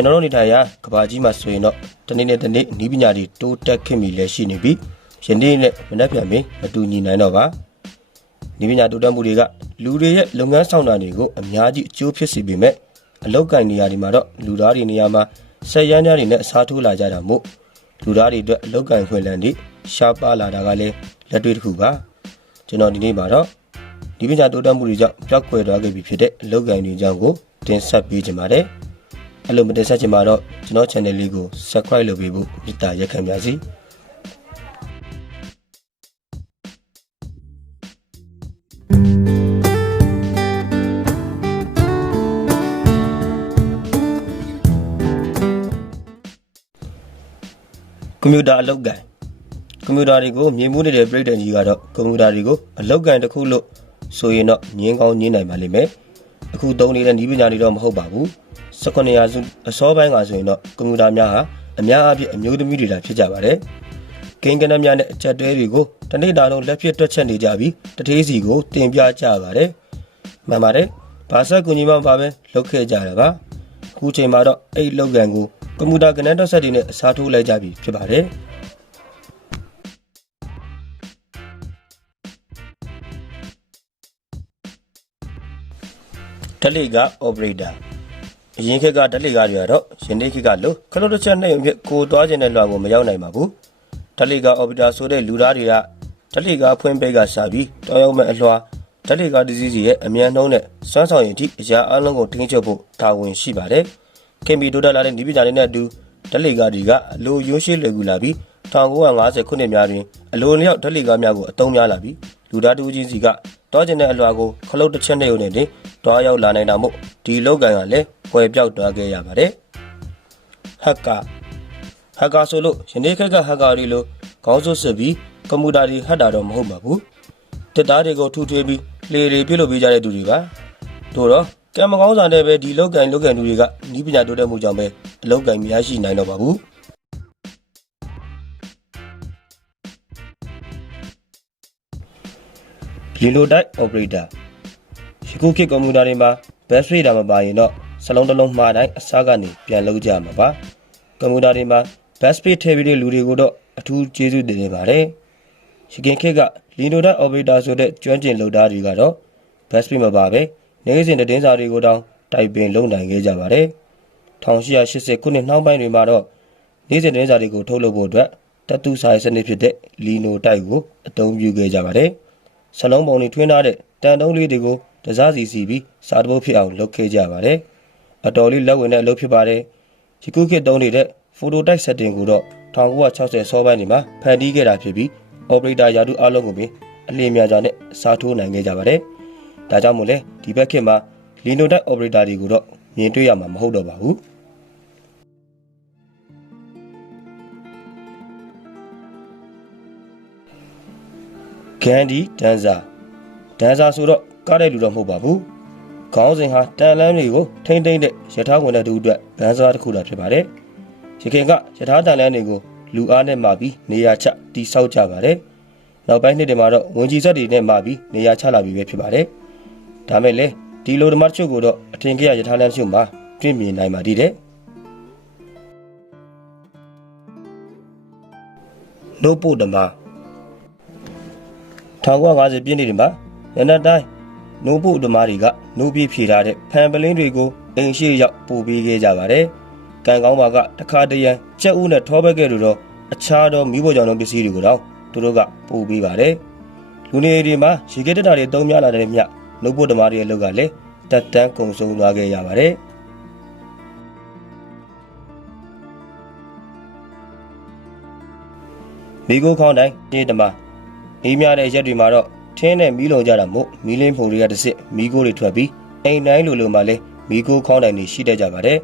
ကျွန်တော်တို့နေတာကကဘာကြီးမှာဆိုရင်တော့တနေ့နဲ့တနေ့နီးပညာတွေတိုးတက်ခင်မီလဲရှိနေပြီယနေ့နဲ့မနှက်ပြန်မင်းမတူညီနိုင်တော့ပါနီးပညာတိုးတက်မှုတွေကလူတွေရဲ့လုပ်ငန်းဆောင်တာတွေကိုအများကြီးအကျိုးဖြစ်စေပေမဲ့အလောက်ကိုင်းနေရာတွေမှာတော့လူသားတွေနေရာမှာဆက်ရမ်းများတွေနဲ့အစားထိုးလာကြတာမို့လူသားတွေအတွက်အလောက်ကိုင်းခွင့်လန်းတွေရှားပါလာတာကလည်းလက်တွေ့တစ်ခုပါကျွန်တော်ဒီနေ့မှာတော့ဒီပညာတိုးတက်မှုတွေကြောင့်ပြောက်ကွယ်သွားခဲ့ပြီဖြစ်တဲ့အလောက်ကိုင်းတွေကြောင့်ကိုတင်ဆက်ပေးကြပါတယ်အဲ့လိုမတင်ဆက်ချင်ပါတော့ကျွန်တော် channel လေးကို subscribe လုပ်ပေးဖို့မေတ္တာရက်ခံပါစီကွန်ပျူတာအလုပ်ကိုင်ကွန်ပျူတာတွေကိုမြင်မှုနေတဲ့ပြည်ထောင်ကြီးကတော့ကွန်ပျူတာတွေကိုအလုပ်ကိုင်တစ်ခုလို့ဆိုရင်တော့ငင်းကောင်းငင်းနိုင်ပါလိမ့်မယ်အခုသုံးနေတဲ့နည်းပညာတွေတော့မဟုတ်ပါဘူး19ရာစုအစောပိုင်းကဆိုရင်တော့ကွန်ပျူတာများဟာအများအားဖြင့်အမျိုးသမီးတွေလာဖြစ်ကြပါတယ်ဂိမ်းကနများနဲ့အချက်တဲတွေကိုတနေ့တာလုံးလက်ဖြစ်တွက်ချက်နေကြပြီးတထေးစီကိုတင်ပြကြပါတယ်မှန်ပါတယ်ဘာဆက်ကူညီမှပါပဲလုပ်ခဲ့ကြတာပါအခုချိန်မှာတော့အဲ့လုပ်ကန်ကိုကွန်ပျူတာကနန်းတော့ဆက်တွေနဲ့အစားထိုးလိုက်ကြပြီဖြစ်ပါတယ်ဓာတ်လေက operator အရင်ခေတ်ကဓာတ်လေကားတွေကတော့ယနေ့ခေတ်ကလို့ခလုတ်တစ်ချက်နဲ့အဖြစ်ကိုသွားခြင်းနဲ့လွှာကိုမရောက်နိုင်ပါဘူးဓာတ်လေကား operator ဆိုတဲ့လူသားတွေကဓာတ်လေကားဖွင့်ပိတ်ကစားပြီးတောင်းရောက်မဲ့အလွှာဓာတ်လေကားတစ်စီးစီရဲ့အမြန်နှုန်းနဲ့စွမ်းဆောင်ရည်အထိအရာအလုံးကိုထိန်းချုပ်ဖို့တာဝန်ရှိပါတယ်ခင်ဗျတိုးတက်လာတဲ့နည်းပညာတွေနဲ့အတူဓာတ်လေကားတွေကအလိုရိုးရှိလွယ်ကူလာပြီး1950ခုနှစ်များတွင်အလိုလျောက်ဓာတ်လေကားများကိုအသုံးများလာပြီးလူသားတူချင်းစီကတောကျင်တဲ့အလွှာကိုခလုတ်တစ်ချက်နဲ့ရုံနဲ့တင်တွားရောက်လာနိုင်တာမို့ဒီလောက်ကန်ကလည်းကွယ်ပြောက်သွားခဲ့ရပါတယ်ဟက်ကာဆိုလို့ယနေ့ခေတ်ကဟက်ကာတွေလို့ခေါင်းစွပ်စစ်ပြီးကွန်ပျူတာတွေဟက်တာတော့မဟုတ်ပါဘူးတက်သားတွေကိုထူထွေးပြီးလေတွေပြုတ်လုပ်ပေးကြတဲ့သူတွေပါတို့တော့ကံမကောင်းစာနဲ့ပဲဒီလောက်ကန်သူတွေကနီးပညာတိုးတက်မှုကြောင့်ပဲအလောက်ကန်များရှိနိုင်တော့ပါဘူးလီလိုတိုက် operator ယခုခေတ်ကွန်ပျူတာတွေမှာ battery တာမပါရင်တော့စလုံးတစ်လုံးမှားတိုင်းအစားကနေပြန်လုပ်ကြမှာပါကွန်ပျူတာတွေမှာ battery ထည့်ပြီးတဲ့လူတွေကိုတော့အထူးကျေးဇူးတင်နေပါတယ်ယခင်ခေတ်ကလီလိုတိုက် operator ဆိုတဲ့ကျွမ်းကျင်လုပ်သားတွေကတော့ battery မပါပဲနေ့စဉ်သတင်းစာတွေကိုတောင်တိုက်ပင်လုပ်နိုင်ခဲ့ကြပါတယ်1880ခုနှစ်နှောင်းပိုင်းတွေမှာတော့နေ့စဉ်သတင်းစာတွေကိုထုတ်လုပ်ဖို့အတွက်တတုစာရေးစနစ်ဖြစ်တဲ့လီနိုတိုက်ကိုအသုံးပြုခဲ့ကြပါတယ်စလုံးပုံတွေထွင်းထားတဲ့တန်တုံးလေးတွေကိုတစားစီစီပြီးစာတပုတ်ဖြစ်အောင်လုပ်ခဲ့ကြပါတယ်အတော်လေးလက်ဝင်တဲ့အလုပ်ဖြစ်ပါတယ်ယခုခေတ်သုံးနေတဲ့ photo type setting ကိုတော့1960စောပိုင်းတွေမှာဖန်တီးခဲ့တာဖြစ်ပြီး operator ရာထူးအလုံးကိုပင်အလင်းများစွာနဲ့စားထိုးနိုင်ခဲ့ကြပါတယ်ဒါကြောင့်မို့လဲဒီဘက်ခေတ်မှာ Lino type operator တွေကိုတော့မြင်တွေ့ရမှာမဟုတ်တော့ပါဘူးကန်ဒီဒန်ဆာဆိုတော့ကားတဲ့လူတော့မဟုတ်ပါဘူးခေါင်းစဉ်ဟာတန်လန်းတွေကိုထိမ့်သိမ့်တဲ့ရထားဝင်တဲ့သူအတွက်ဒန်ဆာတစ်ခုသာဖြစ်ပါတယ်ရခင်ကရထားတန်လန်းတွေကိုလူအားနဲ့မှပြီးနေရာချတိဆောက်ကြပါတယ်နောက်ပိုင်းနှစ်တွေမှာတော့ဝင်ကြီးဆက်တွေနဲ့မှပြီးနေရာချလာပြီးပဲဖြစ်ပါတယ်ဒါမဲ့လေဒီလိုဓမ္မတချို့ကိုတော့အထင်ကြီးရထားလမ်းချို့မှာတွေ့မြင်နိုင်ပါသေးတယ်နို့ပို့ဓမ္မ1950ပြည့်နှစ်တွေမှာရနတ်တိုင်းနို့ပို့ဓမ္မတွေကနို့ပြည့်ဖြေထားတဲ့ဖန်ပလင်းတွေကိုအိမ်ရှိရောက်ပို့ပေးခဲ့ကြပါတယ်ကံကောင်းပါကတခါတရံကြက်ဥနဲ့ထောဘက်ကဲလိုတော့အခြားသောမိဖို့ကြောင့်သောပစ္စည်းတွေကိုတော့သူတို့ကပို့ပေးပါတယ်လူနေတွေမှာရေခဲတက်တာတွေတုံးများလာတဲ့မြနှုတ်ဖို့ဓမ္မတွေရဲ့လောက်ကလည်းတက်တန်းကုံဆုံးသွားခဲ့ရပါတယ်မိကိုခေါင်းတိုင်းဒီဓမ္မအေးများတဲ့ရက်တွေမှာတော့ထင်းနဲ့မီးလုံကြတာမို့မီးလင်းဖုန်တွေကတစ်စစ်မီးကိုတွေထွက်ပြီးအိမ်တိုင်းလိုမှလည်းမီးကိုခေါင်းတိုင်းတွေရှိတတ်ကြပါတယ်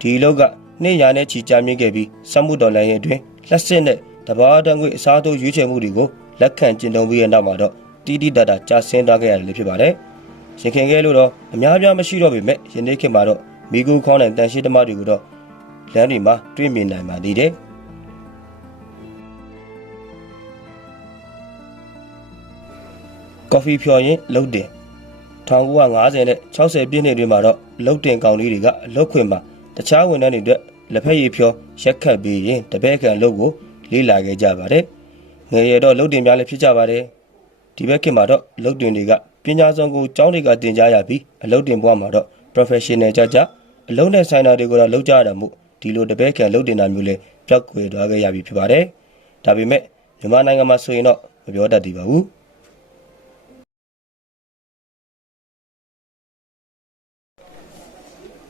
ဒီလောက်ကနှစ်ရာနဲ့ချီကြာမြင့်ခဲ့ပြီးစက်မှုတော်လှန်ရေးအတွင်းလက်စစ်နဲ့တဘာတန်းငွေအစားထိုးရွေးချယ်မှုတွေကိုလက်ခံကျင့်သုံးပြီးတဲ့နောက်မှာတော့တီးတီးတတာကြာဆင်းသွားခဲ့ရတယ်လို့ဖြစ်ပါတယ်ရခင်ကဲလို့တော့အများပြားမရှိတော့ပေမဲ့ယနေ့ခေတ်မှာတော့မိကူခေါင်းနဲ့တန်ရှိသမားတွေကိုတော့လမ်းတွေမှာတွေ့မြင်နိုင်ပါသေးတယ်ကော်ဖီဖြော်ရင်လှုပ်တင်1950နဲ့60ပြည့်နှစ်တွေမှာတော့လှုပ်တင်ကောင်လေးတွေကအလုတ်ခွင်မှာတ တခြားဝန်ထမ်းတွေအတွက်လက်ဖက်ရည်ဖြောရက်ခတ်ပြီးရင်တပည့်ခံအလုပ်ကိုလေးလာခဲ့ကြပါတယ်ငယ်ရတော့လုပ်တင်များလည်းဖြစ်ကြပါတယ်ဒီဘက်ခေတ်မှာတော့လုပ်တင်တွေကပညာဆောင်ကိုကျောင်းတွေကတင်ကြားရပြီးအလုပ်တင်ဘဝမှာတော့ professional ကြအလုံးနဲ့ဆိုင်တာတွေကိုတော့လုပ်ကြရတာမို့ဒီလိုတပည့်ခံလုပ်တင်တာမျိုးလည်းပျောက်ကွယ်သွားခဲ့ရပြီဖြစ်ပါတယ်ဒါပေမဲ့မြန်မာနိုင်ငံမှာဆိုရင်တော့မပြောတတ်သေးပါဘူး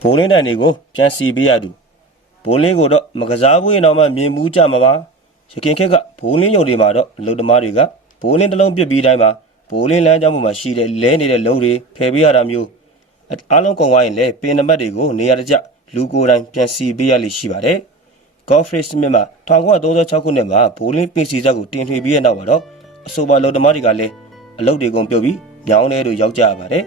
ဘိုးလင်းတန်တွေကိုပြန်စီပေးရသူဘိုးလင်းကိုတော့မကစားဘူးရင်တော့မှမြင်မှုကြမှာပါရခင်ခက်ကဘိုးလင်းယုံတွေမှာတော့အလုပ်သမားတွေကဘိုးလင်းတစ်လုံးပြစ်ပြီးတိုင်းမှာဘိုးလင်းလမ်းကြောင်းပေါ်မှာရှိတဲ့လဲနေတဲ့လုံးတွေဖယ်ပေးရတာမျိုးအားလုံးကုန်သွားရင်လည်းပင်နံပါတ်တွေကိုနေရာတကျလူကိုယ်တိုင်ပြန်စီပေးရလိမ့်ရှိပါတယ်ကော့ဖရစ်စမစ်မှာ1936ခုနှစ်မှာဘိုးလင်းပင်စီဇက်ကိုတင်ထွေပြီးတဲ့နောက်မှာတော့အဆိုပါအလုပ်သမားတွေကလည်းအလုပ်တွေကုန်ပြုတ်ပြီးညောင်းတဲ့တို့ရောက်ကြရပါတယ်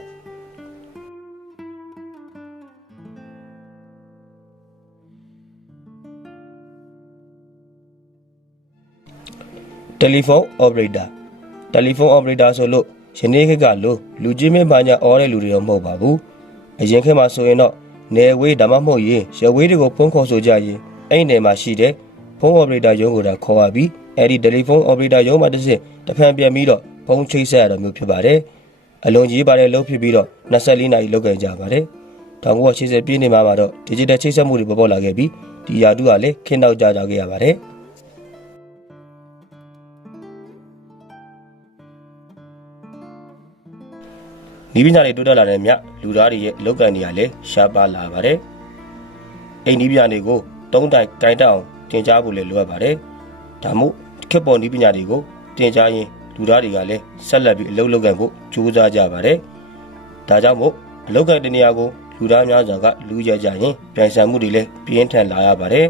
တယ်လီဖုန်းအော်ပရေတာဆိုလို့ယနေ့ခေတ်ကလို့လူကြီးမင်းဘာညာအော်တဲ့လူတွေတော့မဟုတ်ပါဘူးအရင်ခေတ်မှာဆိုရင်တော့နယ်ဝေးဒါမှမဟုတ်ရင်ရဝေးတွေကိုဖုန်းခေါ်ဆိုကြရင်အဲ့နယ်မှာရှိတဲ့ဖုန်းအော်ပရေတာရုံးကိုတော့ခေါ်ရပြီးအဲ့ဒီတယ်လီဖုန်းအော်ပရေတာရုံးမှာတစ်စစ်တဖန်ပြန်ပြီးတော့ဖုန်းချိတ်ဆက်ရတာမျိုးဖြစ်ပါတယ်အလွန်ကြီးပါတဲ့လုပ်ဖြစ်ပြီးတော့24နာရီလုပ်ခဲ့ကြပါတယ်1980ပြည့်နှစ်မှာတော့ digital ချိတ်ဆက်မှုတွေပေါ်လာခဲ့ပြီးဒီယာတုကလည်းခင်းနောက်ကြခဲ့ရပါတယ်နီးပညာတွေတိုးတက်လာတဲ့မြလူသားတွေရဲ့အလုပ်ကန်တွေကလည်းရှားပါလာပါတယ်။အိမ်နီးပညာတွေကို3တိုင်တိုင်တက်အောင်တင်ကြားဖို့လည်းလိုအပ်ပါတယ်။ဒါမို့ခေတ်ပေါ်နီးပညာတွေကိုတင်ကြားရင်လူသားတွေကလည်းဆက်လက်ပြီးအလုပ်လုပ်ကန်ဖို့ကြိုးစားကြပါတယ်။ဒါကြောင့်မို့အလုပ်ကန်တနေရာကိုလူသားများစွာကလူရကြရင်ပြန်ဆံမှုတွေလည်းပြင်းထန်လာရပါတယ်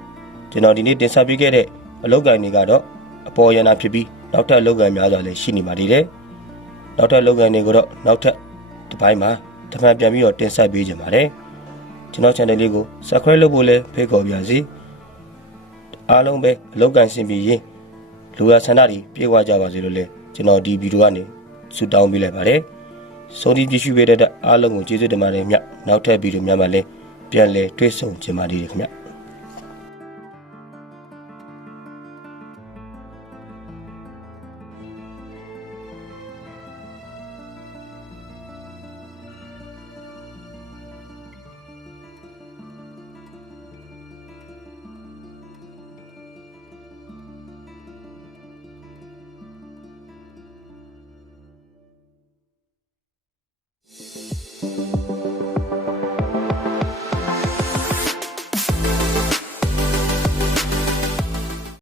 ။ကျွန်တော်ဒီနေ့တင်ဆက်ပေးခဲ့တဲ့အလုပ်ကန်တွေကတော့အပေါ်ယန္တာဖြစ်ပြီးနောက်ထပ်အလုပ်ကန်များစွာလည်းရှိနေပါသေးတယ်။နောက်ထပ်လုပ်ငန်းတွေကိုတော့နောက်ထပ်တစ်ပိုင်းမှာတမန်ပြန်ပြီးတော့တင်ဆက်ပေးကြပါတယ်ကျွန်တော် channel လေးကို subscribe လုပ်ဖို့လည်းဖိတ်ခေါ်ပါရစေအားလုံးပဲအလုပ်ကန်ဆင်ပြီးရင်လူရဆန္ဒတွေပြေဝကြပါစေလို့လည်းကျွန်တော်ဒီဗီဒီယိုကနေဆုတောင်းပေးလိုက်ပါတယ်ဆုံးဖြတ်ကြည့်ရှုပေးတဲ့အားလုံးကိုကျေးဇူးတင်ပါတယ်မြတ်နောက်ထပ်ဗီဒီယိုများမှာလည်းပြန်လည်တွေ့ဆုံကြပါလိမ့်ခင်ဗျ